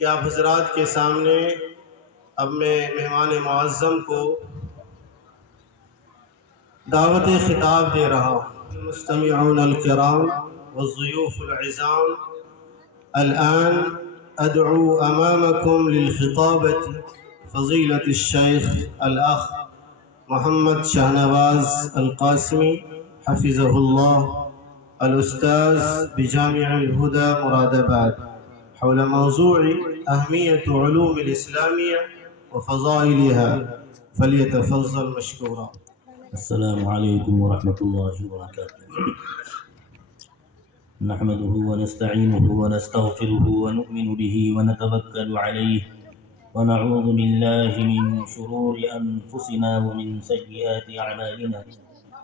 کہ آپ حضرات کے سامنے اب میں مہمان معظم کو دعوت خطاب دے رہا ہوں۔ المستمعون الکرام والضیوف العزام، الآن أدعو أمامكم للخطابة فضيلة الشيخ الأخ محمد شاهنواز القاسمي حفظه الله، الأستاذ بجامع الهدى مرادآباد، حول موضوع أهمية علوم الإسلامية وفضائلها، فليتفضل مشكورا۔ السلام علیکم ورحمۃ اللہ وبرکاتہ۔ نحمده ونستعینه ونستغفره ونؤمن به ونتوکل علیہ ونعوذ باللہ من شرور انفسنا ومن سیئات اعمالنا،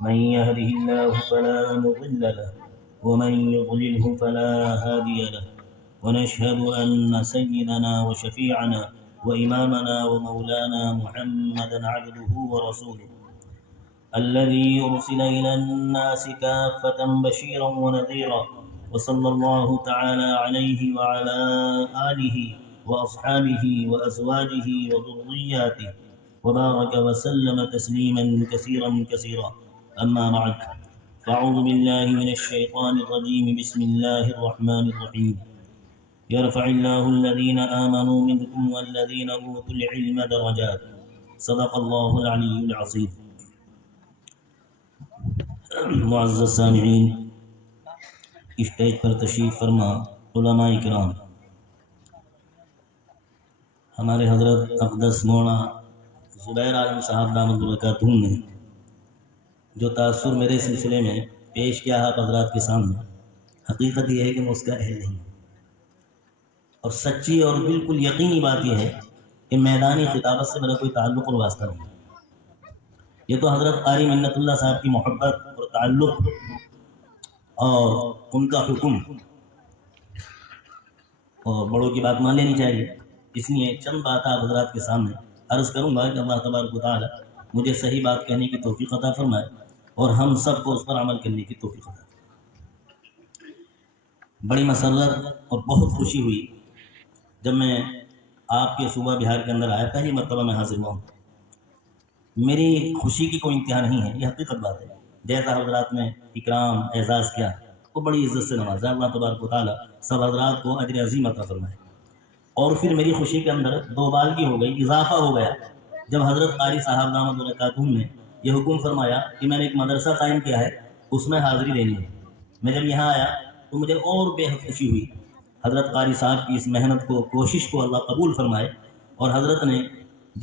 من يهده الله فلا مضل له ومن يضلله فلا هادي له، ونشهد ان سيدنا وشفيعنا وإمامنا ومولانا محمدا عبده ورسوله الذي أرسل إلى الناس كافة بشيرا ونذيرا، وصلى الله تعالى عليه وعلى آله وأصحابه وأزواجه وذرياته وبارك وسلم تسليما كثيرا كثيرا، أما بعد، فأعوذ بالله من الشيطان الرجيم، بسم الله الرحمن الرحيم، يرفع الله الذين آمنوا منكم والذين أوتوا العلم درجات، صدق الله العلي العظيم۔ معزز سامعین، اسٹیج پر تشریف فرما علماء کرام، ہمارے حضرت اقدس مولانا زبیر عالم صاحب دامت برکاتہم نے جو تاثر میرے سلسلے میں پیش کیا ہے آپ حضرات کے سامنے، حقیقت یہ ہے کہ میں اس کا اہل نہیں، اور سچی اور بالکل یقینی بات یہ ہے کہ میدانی خطابت سے میرا کوئی تعلق اور واسطہ نہیں۔ یہ تو حضرت قاری منت اللہ صاحب کی محبت اور تعلق اور ان کا حکم اور بڑوں کی بات مان لینی چاہیے، اس لیے چند بات آپ حضرات کے سامنے عرض کروں گا کہ اللہ تبارک و تعالی مجھے صحیح بات کہنے کی توفیق عطا فرمائے اور ہم سب کو اس پر عمل کرنے کی توفیق عطا فرمائے۔ بڑی مسرت اور بہت خوشی ہوئی جب میں آپ کے صوبہ بہار کے اندر آیا، پہلی مرتبہ میں حاضر ہوا ہوں۔ میری خوشی کی کوئی انتہا نہیں ہے، یہ حقیقت بات ہے۔ جیسا حضرات نے اکرام اعزاز کیا وہ بڑی عزت سے نوازا، اللہ تبارک و تعالیٰ سب حضرات کو اجر عظیم عطا فرمائے۔ اور پھر میری خوشی کے اندر دو بالگی ہو گئی، اضافہ ہو گیا جب حضرت قاری صاحب دامت برکاتہم نے یہ حکم فرمایا کہ میں نے ایک مدرسہ قائم کیا ہے، اس میں حاضری دینی ہے۔ میں جب یہاں آیا تو مجھے اور بے حد خوشی ہوئی۔ حضرت قاری صاحب کی اس محنت کو، کوشش کو اللہ قبول فرمائے، اور حضرت نے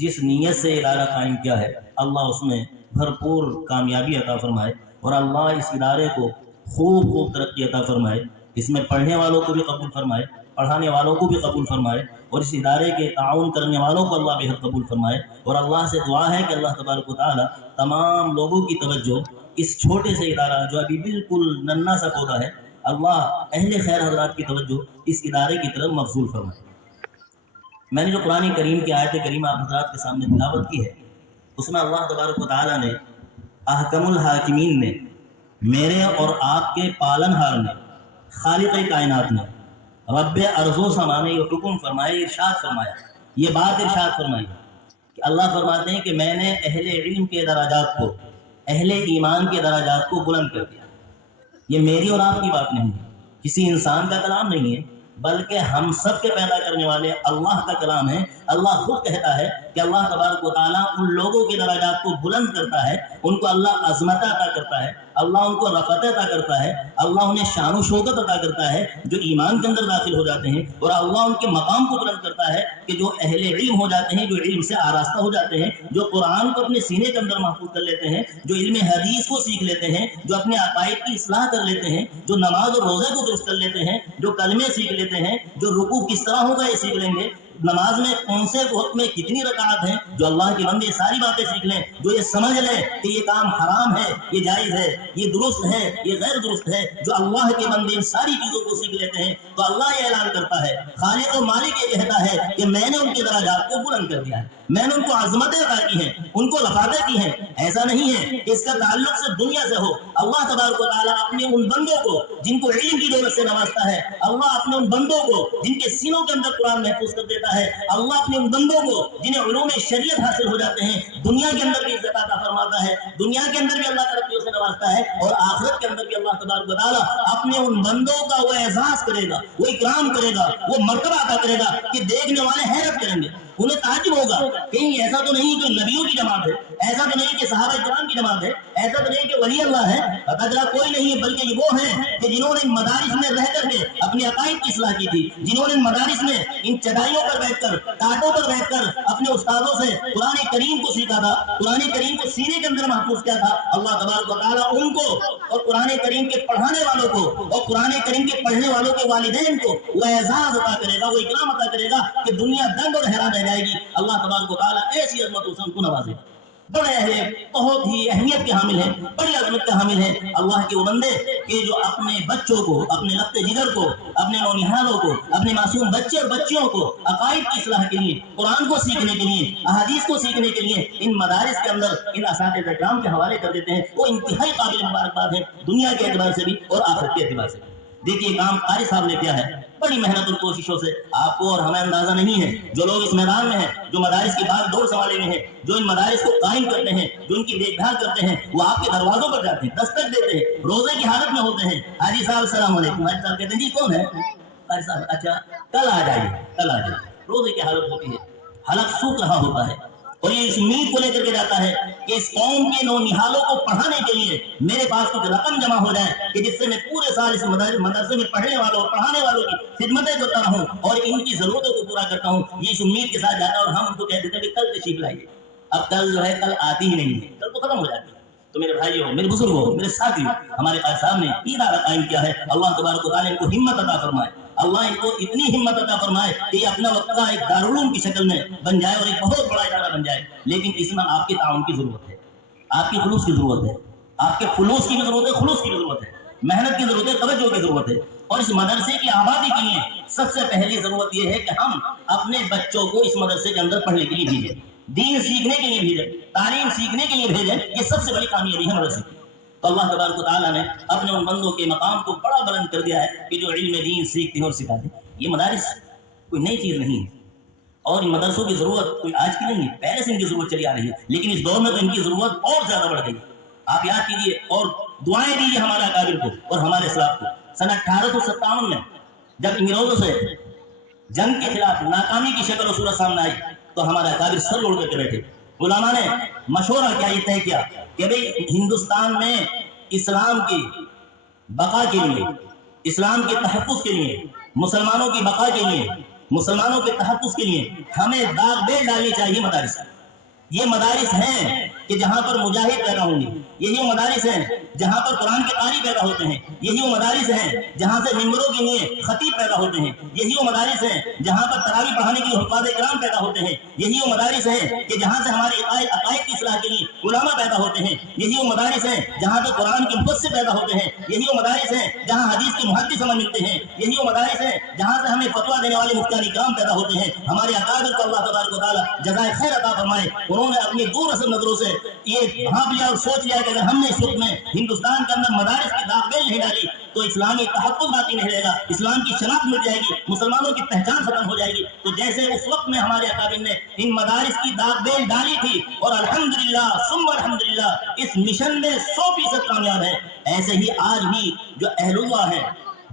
جس نیت سے ادارہ قائم کیا ہے اللہ اس میں بھرپور کامیابی عطا فرمائے، اور اللہ اس ادارے کو خوب خوب ترقی عطا فرمائے، اس میں پڑھنے والوں کو بھی قبول فرمائے، پڑھانے والوں کو بھی قبول فرمائے، اور اس ادارے کے تعاون کرنے والوں کو اللہ بے حد قبول فرمائے۔ اور اللہ سے دعا ہے کہ اللہ تبارک و تعالی تمام لوگوں کی توجہ اس چھوٹے سے ادارہ جو ابھی بالکل ننھا سا پودا ہے، اللہ اہل خیر حضرات کی توجہ اس ادارے کی طرف مبذول فرمائے۔ میں نے جو قرآن کریم کی آیت کریمہ آپ حضرات کے سامنے تلاوت کی ہے، اس میں اللہ تبارک و تعالیٰ نے، احکم الحاکمین نے، میرے اور آپ کے پالن ہار نے، خالق کائنات نے، رب ارض و سما نے یہ حکم فرمایا، ارشاد فرمایا، یہ بات ارشاد فرمائی کہ اللہ فرماتے ہیں کہ میں نے اہل علم کے درجات کو، اہل ایمان کے درجات کو بلند کر دیا۔ یہ میری اور آپ کی بات نہیں ہے، کسی انسان کا کلام نہیں ہے، بلکہ ہم سب کے پیدا کرنے والے اللہ کا کلام ہے۔ اللہ خود کہتا ہے کہ اللہ تبارک و تعالیٰ ان لوگوں کے درجات کو بلند کرتا ہے، ان کو اللہ عظمت عطا کرتا ہے، اللہ ان کو رفعت عطا کرتا ہے، اللہ انہیں شان و شوکت عطا کرتا ہے جو ایمان کے اندر داخل ہو جاتے ہیں، اور اللہ ان کے مقام کو بلند کرتا ہے کہ جو اہل علم ہو جاتے ہیں، جو علم سے آراستہ ہو جاتے ہیں، جو قرآن کو اپنے سینے کے اندر محفوظ کر لیتے ہیں، جو علم حدیث کو سیکھ لیتے ہیں، جو اپنے عقائد کی اصلاح کر لیتے ہیں، جو نماز اور روزے کو درست کر لیتے ہیں، جو کلمے سیکھ لیتے ہیں، جو رکوع کس طرح ہوگا یہ سیکھ لیں گے، نماز میں کون سے وقت میں کتنی رکعات ہیں، جو اللہ کے بندے ساری باتیں سیکھ لیں، جو یہ سمجھ لیں کہ یہ کام حرام ہے، یہ جائز ہے، یہ درست ہے، یہ غیر درست ہے، جو اللہ کے بندے ان ساری چیزوں کو سیکھ لیتے ہیں تو اللہ یہ اعلان کرتا ہے، خالق و مالک یہ کہتا ہے کہ میں نے ان کے درجات کو بلند کر دیا ہے، میں نے ان کو عظمتیں عطا کی ہیں، ان کو لفاظیں کی ہیں۔ ایسا نہیں ہے کہ اس کا تعلق صرف دنیا سے ہو، اللہ تبارک و تعالیٰ اپنے ان بندوں کو جن کو علم کی دولت سے نوازتا ہے، اللہ اپنے ان بندوں کو جن کے سینوں کے اندر قرآن محفوظ کر دیتا ہے، اللہ اپنے ان بندوں کو جنہیں علوم شریعت حاصل ہو جاتے ہیں دنیا کے اندر بھی عزت عطا فرماتا ہے، دنیا کے اندر بھی اللہ ترقیوں سے نوازتا ہے، اور آخرت کے اندر بھی اللہ تبارک و تعالیٰ اپنے ان بندوں کا وہ اعزاز کرے گا، وہ اکرام کرے گا، وہ مرتبہ عطا کرے گا کہ دیکھنے والے حیرت کریں گے، انہیں تعجب ہوگا، کہیں ایسا تو نہیں کہ نبیوں کی جماعت ہے، ایسا تو نہیں کہ صحابہ کرام کی جماعت ہے، ایسا تو نہیں کہ ولی اللہ ہے، پتہ چلا کوئی نہیں ہے، بلکہ یہ وہ ہیں کہ جنہوں نے مدارس میں رہ کر کے اپنے عقائد کی اصلاح کی تھی، جنہوں نے مدارس میں ان چٹائیوں پر بیٹھ کر، ٹاٹوں پر بیٹھ کر اپنے استادوں سے قرآن کریم کو سیکھا تھا، قرآن کریم کو سینے کے اندر محفوظ کیا تھا۔ اللہ تبارک و تعالیٰ ان کو اور قرآن کریم کے پڑھانے والوں کو اور قرآن کریم کے پڑھنے والوں کے والدین کو وہ اعزاز عطا کرے گا، وہ اکرام عطا کرے گا کہ دنیا دنگ اور حیران رہ جائے گی۔ اللہ تبارک و تعالیٰ ایسی عظمتوں سے ان کو نوازے گا۔ بڑے اہل بہت ہی اہمیت کے حامل ہیں، بڑی عظمت کے حامل ہیں اللہ کے وہ بندے کہ جو اپنے بچوں کو، اپنے لفظ جگر کو، اپنے نونہالوں کو، اپنے معصوم بچے اور بچیوں کو عقائد کی اصلاح کے لیے، قرآن کو سیکھنے کے لیے، احادیث کو سیکھنے کے لیے ان مدارس کے اندر ان اساتذہ کرام کے حوالے کر دیتے ہیں، وہ انتہائی قابل مبارکباد ہیں دنیا کے اعتبار سے بھی اور آخرت کے اعتبار سے بھی۔ دیکھیے کام قاری صاحب نے کیا ہے بڑی محنت اور کوششوں سے، آپ کو اور ہمیں اندازہ نہیں ہے، جو لوگ اس میدان میں ہیں، جو مدارس کی بات دور سنبھالے میں ہیں، جو ان مدارس کو قائم کرتے ہیں، جو ان کی دیکھ بھال کرتے ہیں، وہ آپ کے دروازوں پر جاتے ہیں، دستک دیتے ہیں، روزے کی حالت میں ہوتے ہیں، حاجی صاحب السلام علیکم، حاجی صاحب کہتے ہیں جی کون ہے؟ حاجی صاحب اچھا کل آ جائیے، کل آ جائیے، روزے کی حالت ہوتی ہے، حلق سوکھ رہا ہوتا ہے، اور یہ اس امید کو لے کر کے جاتا ہے کہ اس قوم کے نونہالوں کو پڑھانے کے لیے میرے پاس کچھ رقم جمع ہو جائے کہ جس سے میں پورے سال اس مدرسے میں پڑھنے والوں اور پڑھانے والوں کی خدمتیں کرتا رہوں اور ان کی ضرورتوں کو پورا کرتا ہوں۔ یہ اس امید کے ساتھ جاتا ہے، اور ہم ان کو کہہ دیتے ہیں کہ کل تشریف لائیے۔ اب کل جو ہے کل آتی ہی نہیں ہے، کل تو ختم ہو جاتی ہے۔ تو میرے بھائیوں، میرے بزرگوں، میرے ساتھیوں، ہمارے قائد صاحب نے ادارہ قائم کیا ہے، اللہ تبارک و تعالیٰ ان کو ہمت عطا فرمائے، اللہ ان کو اتنی ہمت عطا فرمائے کہ یہ اپنا وقت کا ایک دارالعلوم کی شکل میں بن جائے اور ایک بہت بڑا ادارہ بن جائے، لیکن اس میں آپ کے تعاون کی ضرورت ہے، آپ کی خلوص کی ضرورت ہے، آپ کے خلوص کی بھی ضرورت ہے، خلوص کی بھی ضرورت ہے، محنت کی ضرورت ہے، توجہ کی ضرورت ہے، اور اس مدرسے کی آبادی کے لیے سب سے پہلی ضرورت یہ ہے کہ ہم اپنے بچوں کو اس مدرسے کے اندر پڑھنے کے لیے بھیجیں، دین سیکھنے کے لیے بھیجیں، تعلیم سیکھنے کے لیے بھیجیں، یہ سب سے بڑی کامیابی ہے مدرسے کی۔ تو اللہ تبارک و تعالیٰ نے اپنے ان بندوں کے مقام کو بڑا بلند کر دیا ہے کہ جو علم دین سیکھتے ہیں اور سکھاتے ہیں۔ یہ مدارس کوئی نئی چیز نہیں ہے، اور ان مدرسوں کی ضرورت کوئی آج کی نہیں ہے، پہلے سے ان کی ضرورت چلی آ رہی ہے، لیکن اس دور میں تو ان کی ضرورت اور زیادہ بڑھ گئی۔ آپ یاد کیجئے اور دعائیں دیجیے ہمارے اکابر کو اور ہمارے اسلاف کو۔ سن 1857 میں جب انگریزوں سے جنگ کے خلاف ناکامی کی شکل و صورت سامنے آئی تو ہمارے اکابر سر اوڑھ کر کے بیٹھے، علماء نے مشورہ کیا، یہ طے کیا کہ بھئی ہندوستان میں اسلام کی بقا کے لیے، اسلام کے تحفظ کے لیے، مسلمانوں کی بقا کے لیے، مسلمانوں کے تحفظ کے لیے ہمیں داغ بیل ڈالنی چاہیے مدارس۔ یہ مدارس ہیں کہ جہاں پر مجاہد پیدا ہوں گے، یہی وہ مدارس ہیں جہاں پر قرآن کے قاری پیدا ہوتے ہیں، یہی وہ مدارس ہیں جہاں سے ممبروں کے لیے خطیب پیدا ہوتے ہیں، یہی وہ مدارس ہیں جہاں پر تراویح پڑھانے کے لیے حفاظ کرام پیدا ہوتے ہیں، یہی وہ مدارس ہیں کہ جہاں سے ہمارے عقائد کی اصلاح کے لیے علماء پیدا ہوتے ہیں، یہی وہ مدارس ہیں جہاں پر قرآن کے مفسر پیدا ہوتے ہیں، یہی وہ مدارس ہیں جہاں حدیث کے محدث ہمیں ملتے ہیں، یہی وہ مدارس ہیں جہاں سے ہمیں فتویٰ دینے والے مفتیان کرام پیدا ہوتے ہیں۔ ہمارے اکابر کو اللہ تبارک و تعالیٰ جزائے خیر عطا فرمائے، انہوں نے اپنی دور اثر نظروں سے یہ بھانپ لیا اور سوچ لیا کہ اگر ہم نے اس وقت میں ہندوستان کے اندر مدارس کی داغ بیل نہیں ڈالی تو اسلامی تحفظ باقی نہیں رہے گا، اسلام کی شناخت مٹ جائے گی، مسلمانوں کی پہچان ختم ہو جائے گی۔ تو جیسے اس وقت میں ہمارے اکابر نے ان مدارس کی داغ بیل ڈالی تھی اور الحمدللہ ثم الحمدللہ اس مشن میں 100% کامیاب ہے، ایسے ہی آج بھی جو اہل اللہ ہیں،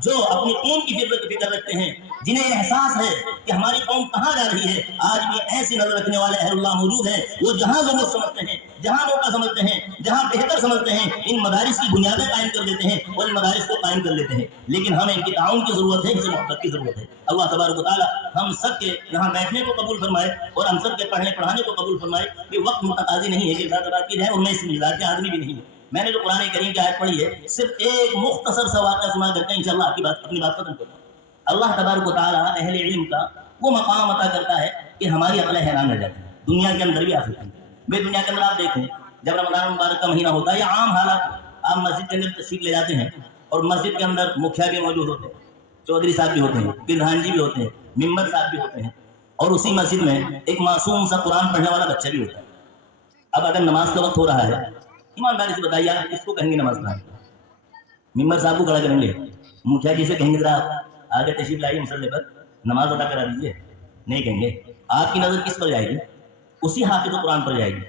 جو اپنی قوم کی فکر رکھتے ہیں، جنہیں احساس ہے کہ ہماری قوم کہاں جا رہی ہے، آج بھی ایسی نظر رکھنے والے اہل اللہ موجود ہیں، وہ جہاں ضرورت سمجھتے ہیں، جہاں موقع سمجھتے ہیں، جہاں بہتر سمجھتے ہیں، ان مدارس کی بنیادیں قائم کر دیتے ہیں اور ان مدارس کو قائم کر لیتے ہیں۔ لیکن ہمیں ان کی تعاون کی ضرورت ہے، ان سے محبت کی ضرورت ہے۔ اللہ تبارک و تعالیٰ ہم سب کے یہاں بیٹھنے کو قبول فرمائے اور ہم سب کے پڑھنے پڑھانے کو قبول فرمائے۔ یہ وقت متقاضی نہیں ہے کہ بات کی جائے، اور میں اس مزاج کے آدمی بھی نہیں ہوں۔ میں نے جو قرآن کریم کی آیت پڑھی ہے صرف ایک مختصر سا واقعہ سنا کر کے انشاءاللہ اپنی بات ختم کروں۔ اللہ تبارک و تعالیٰ اہل علم کا وہ مقام عطا کرتا ہے کہ ہماری عقلیں حیران رہ جاتی ہیں، دنیا کے اندر بھی آ سکتی ہیں۔ بھائی دنیا کے اندر آپ دیکھیں، جب رمضان مبارک کا مہینہ ہوتا ہے یا عام حالات، آپ مسجد کے اندر تشریف لے جاتے ہیں اور مسجد کے اندر مکھیا بھی موجود ہوتے ہیں، چودھری صاحب بھی ہوتے ہیں، پردھان جی بھی ہوتے ہیں، ممبر صاحب بھی ہوتے ہیں، اور اسی مسجد میں ایک معصوم سا قرآن پڑھنے والا بچہ بھی ہوتا ہے۔ اب اگر نماز کا وقت ہو رہا ہے، ایمانداری سے بتائیے آپ کس کو کہیں گے نماز پڑھائیں؟ ممبر صاحب کو کھڑا کریں گے، مکھیا جی سے کہیں گے ذرا آگے تشریف لائیے مسلح پر نماز ادا کرا دیجیے؟ نہیں کہیں گے۔ آپ کی نظر کس پر جائے گی؟ اسی حافظ قرآن پر جائے گی،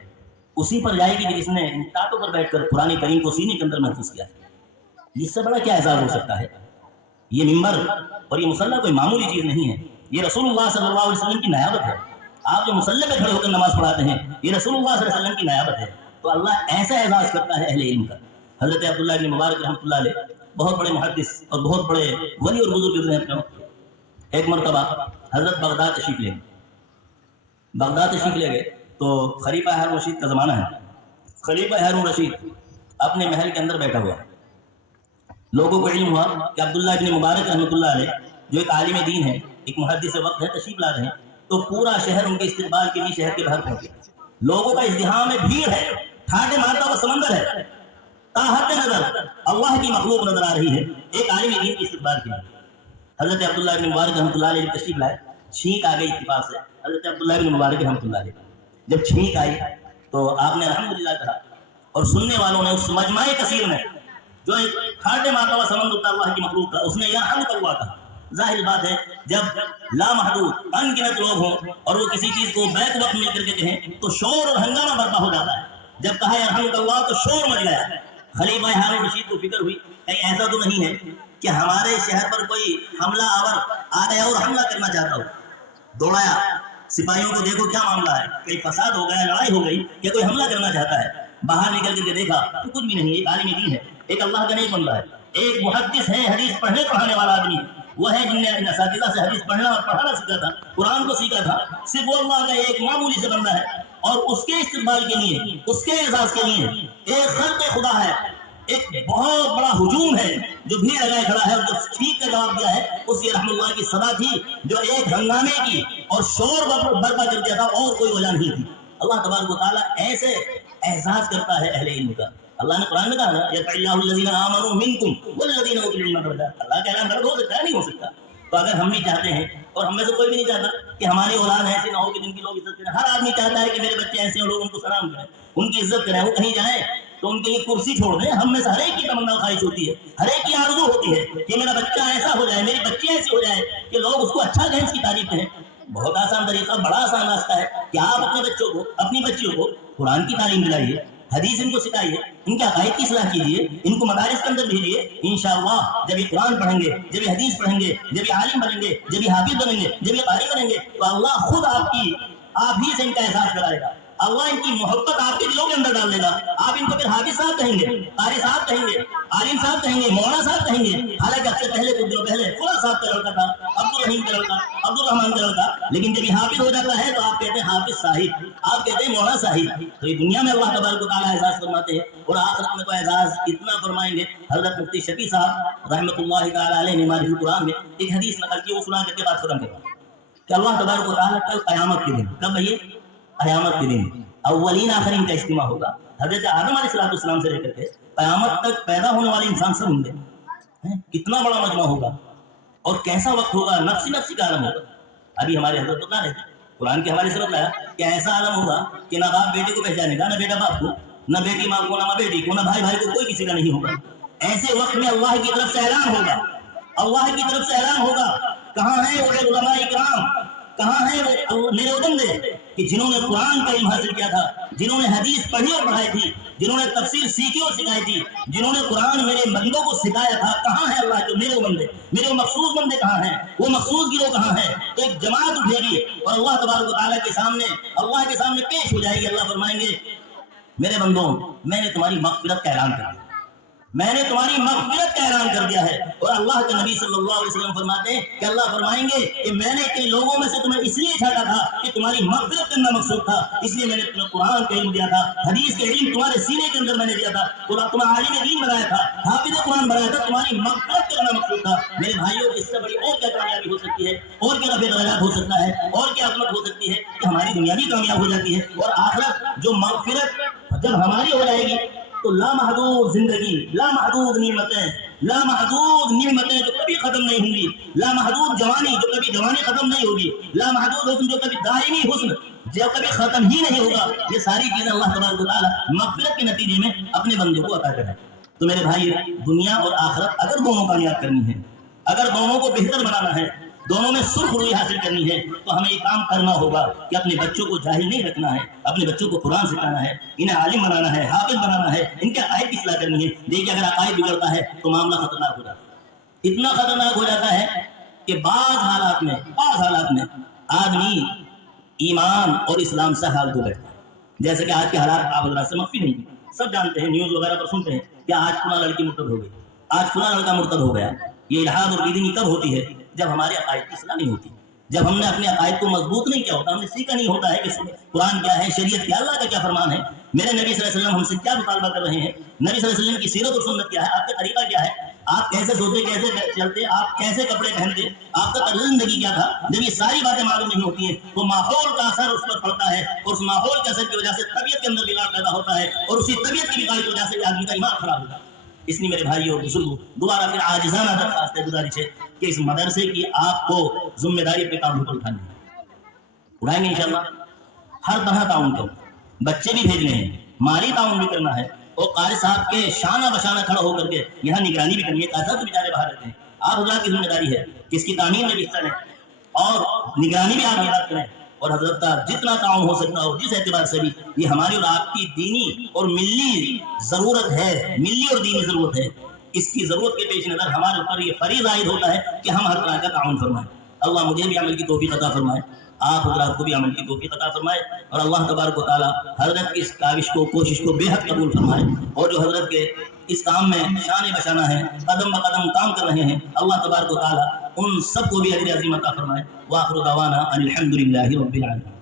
اسی پر جائے گی کہ جس نے ٹاٹوں پر بیٹھ کر قرآن کریم کو سینے کے اندر محفوظ کیا ہے۔ اس سے بڑا کیا احساس ہو سکتا ہے؟ یہ ممبر اور یہ مصلی کوئی معمولی چیز نہیں ہے، یہ رسول اللہ صلی اللہ علیہ وسلم کی نیابت ہے۔ آپ جو مصلی پہ کھڑے ہو کر نماز پڑھاتے ہیں، یہ رسول اللہ صلی اللہ علیہ وسلم کی نیابت ہے۔ تو اللہ ایسا اعزاز کرتا ہے اہل علم کا۔ حضرت عبداللہ بن مبارک رحمۃ اللہ علیہ بہت بڑے محدث اور بہت بڑے ولی اور بزرگ گزرے ہیں اپنے وقت۔ ایک مرتبہ حضرت بغداد تشریف لے گئے تو خلیفہ ہارون رشید کا زمانہ ہے۔ خلیفہ ہارون رشید اپنے محل کے اندر بیٹھا ہوا ہے۔ لوگوں کو علم ہوا کہ عبداللہ بن مبارک رحمۃ اللہ علیہ جو ایک عالم دین ہے، ایک محدث وقت ہے، تشریف لا رہے ہیں، تو پورا شہر ان کے استقبال کے لیے شہر کے باہر پہنچ گیا۔ لوگوں کا ازدحام ہے، بھیڑ ہے، ٹھاٹے مارتا ہوا سمندر ہے، تاحت نظر اللہ کی مخلوق نظر آ رہی ہے ایک عالم دین کے استقبال کے لیے۔ حضرت عبداللہ بن مبارک رحمۃ اللہ علیہ تشریف لائے، چھینک آ گئی اتفاق سے حضرت عبداللہ بن مبارک رحمۃ اللہ علیہ۔ جب چھینک آئی تو آپ نے الحمدللہ کہا، اور سننے والوں نے اس مجمع کثیر میں جو ایک ٹھاٹے مارتا ہوا سمندر اللہ کی مخلوق تھا، اس نے یرحمک اللہ کہا۔ ظاہر بات ہے جب لامحدود ان گنت لوگ ہوں اور وہ کسی چیز کو بیک وقت مل کر کے کہیں تو شور اور ہنگامہ برپا ہو جاتا ہے۔ جب کہا یرحمک اللہ تو شور مچ گیا۔ خلیفہ ہارون رشید کو فکر ہوئی کہیں ایسا تو نہیں ہے کہ ہمارے شہر پر کوئی حملہ آور آ گیا اور حملہ کرنا چاہتا ہو۔ دوڑایا سپاہیوں کو، دیکھو کیا معاملہ ہے، کہیں فساد ہو گیا، لڑائی ہو گئی، یا کوئی حملہ کرنا چاہتا ہے۔ باہر نکل کے دیکھا تو کچھ بھی نہیں، ایک عالم دین ہے، ایک اللہ کا نیک بندہ ہے، ایک محدث ہے، حدیث پڑھنے پڑھانے والا آدمی ہے، وہ ہے جن نے اساتذہ سے حدیث پڑھنا اور پڑھانا سیکھا تھا، قرآن کو سیکھا تھا۔ صرف وہ اللہ کا ایک معمولی سے بندہ ہے، اور اس کے استقبال کے لیے، اس کے اعزاز کے لیے ایک خلق خدا ہے، ایک بہت بڑا ہجوم ہے جو بھیڑ لگائے کھڑا ہے، اور جو ٹھیک کا جواب دیا ہے اس یہ رحمۃ اللہ کی صدا تھی جو ایک ہنگامے کی اور شور برپا کر دیا تھا، اور کوئی وجہ نہیں تھی۔ اللہ تبارک و تعالیٰ ایسے احساس کرتا ہے اہل علم کا۔ اللہ نے قرآن میں کہا نا یرفع اللہ الذین آمنوا منکم والذین اوتوا العلم درجات۔ اللہ کا اعلان درد ہو سکتا ہے، نہیں ہو سکتا؟ تو اگر ہم بھی چاہتے ہیں، اور ہم میں سے کوئی بھی نہیں چاہتا کہ ہماری اولاد ایسی نہ ہو کہ جن کی لوگ عزت کریں، ہر آدمی چاہتا ہے کہ میرے بچے ایسے ہوں، لوگ ان کو سلام کریں، ان کی عزت کریں، وہ کہیں جائیں تو ان کے لیے کرسی چھوڑ دیں۔ ہم میں سے ہر ایک کی تمنا خواہش ہوتی ہے، ہر ایک کی آرزو ہوتی ہے کہ میرا بچہ ایسا ہو جائے، میری بچی ایسی ہو جائے کہ لوگ اس کو اچھا کہیں، اس کی تعریف کریں۔ بہت آسان طریقہ، بڑا آسان راستہ ہے کہ آپ اپنے بچوں کو، اپنی بچیوں کو قرآن کی تعلیم دلائیے، حدیث ان کو سکھائیے، ان کے عقائد کی اصلاح کیجیے، ان کو مدارس کے اندر بھیجیے۔ انشاءاللہ جب یہ قرآن پڑھیں گے، جب یہ حدیث پڑھیں گے، جب یہ عالم بنیں گے، جب یہ حافظ بنیں گے، جب یہ قاری بنیں گے، تو اللہ خود آپ ہی سے ان کا احساس کرائے گا۔ اللہ ان کی محبت آپ کے دلوں کے اندر ڈال دے گا۔ آپ ان کو پھر حافظ صاحب کہیں گے، قاری صاحب کہیں گے، عالم صاحب کہیں گے، مولانا صاحب کہیں گے۔ حالانکہ اب سے پہلے کچھ دنوں پہلے فلاں صاحب کا لڑکا تھا، عبدالرحیم کا لڑکا، عبدالرحمان کا لڑکا، لیکن جب یہ حافظ ہو جاتا ہے تو آپ کہتے ہیں حافظ صاحب، آپ کہتے ہیں مولانا صاحب۔ تو یہ دنیا میں اللہ تبارک و تعالیٰ اعزاز فرماتے ہیں، اور آخرت میں تو اعزاز اتنا فرمائیں گے۔ حضرت مفتی شفیع صاحب رحمۃ اللہ تعالیٰ علیہ نے معرفت القرآن میں ایک حدیث نقل کی، وہ سنا کر کے بات ختم کرتا کہ اللہ تبارک و تعالیٰ کل قیامت کے دن، کب ہے یہ؟ قیامت کے دن اولین آخرین کا اجتماع ہوگا۔ حضرت آدم علیہ السلام سے لے کر کے قیامت تک پیدا ہونے والے انسان سب ہوں گے۔ کتنا بڑا مجمع ہوگا اور کیسا وقت ہوگا، نفسی نفسی کا عالم ہوگا۔ ابھی ہمارے حضرت بتا رہے تھے، قرآن کے حوالے سے بتایا کہ ایسا عالم ہوگا کہ نہ باپ بیٹے کو پہچانے گا، نہ بیٹا باپ کو، نہ بیٹی ماں کو، نہ ماں بیٹی کو، نہ بھائی بھائی کو، کوئی کسی کا نہیں ہوگا۔ ایسے وقت میں اللہ کی طرف سے اعلان ہوگا، اللہ کی طرف سے اعلان ہوگا، کہاں ہیں وہ علماء اکرام، کہاں ہیں وہ میرے وہ بندے کہ جنہوں نے قرآن کا علم حاصل کیا تھا، جنہوں نے حدیث پڑھی اور پڑھائی تھی، جنہوں نے تفسیر سیکھی اور سکھائی تھی، جنہوں نے قرآن میرے بندوں کو سکھایا تھا؟ کہاں ہیں اللہ کے میرے وہ بندے، میرے وہ مخصوص بندے کہاں ہیں، وہ مخصوص گروہ کہاں ہیں؟ تو ایک جماعت اٹھے گی اور اللہ تبارک و تعالیٰ کے سامنے، اللہ کے سامنے پیش ہو جائے گی۔ اللہ فرمائیں گے میرے بندوں، میں نے تمہاری مغفرت کا اعلان کر دیا، میں نے تمہاری مغفرت کا اعلان کر دیا ہے۔ اور اللہ کے نبی صلی اللہ علیہ وسلم فرماتے ہیں کہ اللہ فرمائیں گے کہ میں نے اتنے لوگوں میں سے تمہیں اس لیے چھانٹا تھا کہ تمہاری مغفرت کرنا مقصود تھا، اس لیے میں نے تمہیں قرآن کا علم دیا تھا، حدیث کے علم تمہارے سینے کے اندر میں نے دیا تھا، تمہیں عالم دین بنایا تھا، حافظ قرآن بنایا تھا، تمہاری مغفرت کرنا مقصود تھا۔ میرے بھائیوں، اس سے بڑی اور کیا کامیابی ہو سکتی ہے، اور کیا رفع درجات ہو سکتا ہے، اور کیا عظمت ہو سکتی ہے کہ ہماری دنیا بھی کامیاب ہو جاتی ہے اور آخرت جو مغفرت جب ہماری ہو جائے گی تو لامحدود زندگی، لامحدود نعمتیں جو کبھی ختم نہیں ہوں گی، لامحدود جوانی جو کبھی جوانی ختم نہیں ہوگی، لامحدود حسن جو کبھی دائمی حسن جو کبھی ختم ہی نہیں ہوگا، یہ ساری چیزیں اللہ تبارک و تعالیٰ مغفرت کے نتیجے میں اپنے بندے کو عطا کرے۔ تو میرے بھائی، دنیا اور آخرت اگر دونوں کامیاب کرنی ہے، اگر دونوں کو بہتر بنانا ہے، دونوں میں سرخ روئی حاصل کرنی ہے، تو ہمیں یہ کام کرنا ہوگا کہ اپنے بچوں کو جاہل نہیں رکھنا ہے، اپنے بچوں کو قرآن سکھانا ہے، انہیں عالم بنانا ہے، حافظ بنانا ہے، ان کے عقائد کی اصلاح کرنی ہے۔ دیکھیے، اگر عقائد بگڑتا ہے تو معاملہ خطرناک ہو جاتا ہے، اتنا خطرناک ہو جاتا ہے کہ بعض حالات میں آدمی ایمان اور اسلام سے حال دھو بیٹھتا ہے۔ جیسے کہ آج کے حالات آپ حضرات سے مخفی نہیں ہیں، سب جانتے ہیں، نیوز وغیرہ پر سنتے ہیں کہ آج فلاں لڑکی مرتد ہو گئی، آج فلاں لڑکا مرتد ہو گیا۔ یہ الحاد اور بیدینی کب ہوتی ہے؟ جب ہمارے عقائد کی اصلاح نہیں ہوتی، جب ہم نے اپنے عقائد کو مضبوط نہیں کیا ہوتا، ہم نے سیکھا نہیں ہوتا ہے کہ قرآن کیا ہے، شریعت کیا، اللہ کا کیا فرمان ہے، میرے نبی صلی اللہ علیہ وسلم ہم سے کیا مطالبہ کر رہے ہیں، نبی صلی اللہ علیہ وسلم کی سیرت اور سنت کیا ہے، آپ کا طریقہ کیا ہے، آپ کیسے سوتے، کیسے چلتے، آپ کیسے کپڑے پہنتے، آپ کا طرز زندگی کیا تھا۔ جب یہ ساری باتیں معلوم نہیں ہوتی ہیں تو ماحول کا اثر اس پر پڑتا ہے، اور اس ماحول کے اثر کی وجہ سے طبیعت کے اندر بگاڑ پیدا ہوتا ہے، اور اسی طبیعت کی بگاڑ کی وجہ سے آدمی کا ایمان خراب ہوتا ہے۔ اس لیے میرے بھائی اور بزرگوں، دوبارہ پھر عاجزانہ درخواست ہے، گزارش ہے کہ اس مدرسے کی آپ کو ذمہ داری اپنے کام پر اٹھانی ہے، اٹھائیں گے انشاءاللہ۔ ہر طرح تعاون کرنا، بچے بھی بھیجنے ہیں، مالی تعاون بھی کرنا ہے، اور قاری صاحب کے شانہ بشانہ کھڑا ہو کر کے یہاں نگرانی بھی کرنی ہے۔ قاری صاحب تو بیچارے باہر رہتے ہیں، آپ حضرات کی ذمہ داری ہے کہ اس کی تعمیر میں بھی حصہ لیں اور نگرانی بھی آپ حضرات کریں، اور حضرت کا جتنا تعاون ہو سکتا ہو جس اعتبار سے بھی، یہ ہماری اور آپ کی دینی اور ملی ضرورت ہے، ملی اور دینی ضرورت ہے۔ اس کی ضرورت کے پیش نظر ہمارے اوپر یہ فریض عائد ہوتا ہے کہ ہم ہر طرح کا تعاون فرمائیں۔ اللہ مجھے بھی عمل کی توفیق عطا فرمائے، آپ حضرات کو بھی عمل کی توفیق عطا فرمائے، اور اللہ تبارک و تعالیٰ حضرت کی اس کاوش کو، کوشش کو بے حد قبول فرمائے، اور جو حضرت کے اس کام میں شان بشانہ ہیں، قدم بقدم کام کر رہے ہیں، اللہ تبارک و تعالیٰ ان سب کو بھی اجر عظیم عطا فرمائے۔ وآخر دعوانا ان الحمد للہ رب العالمین۔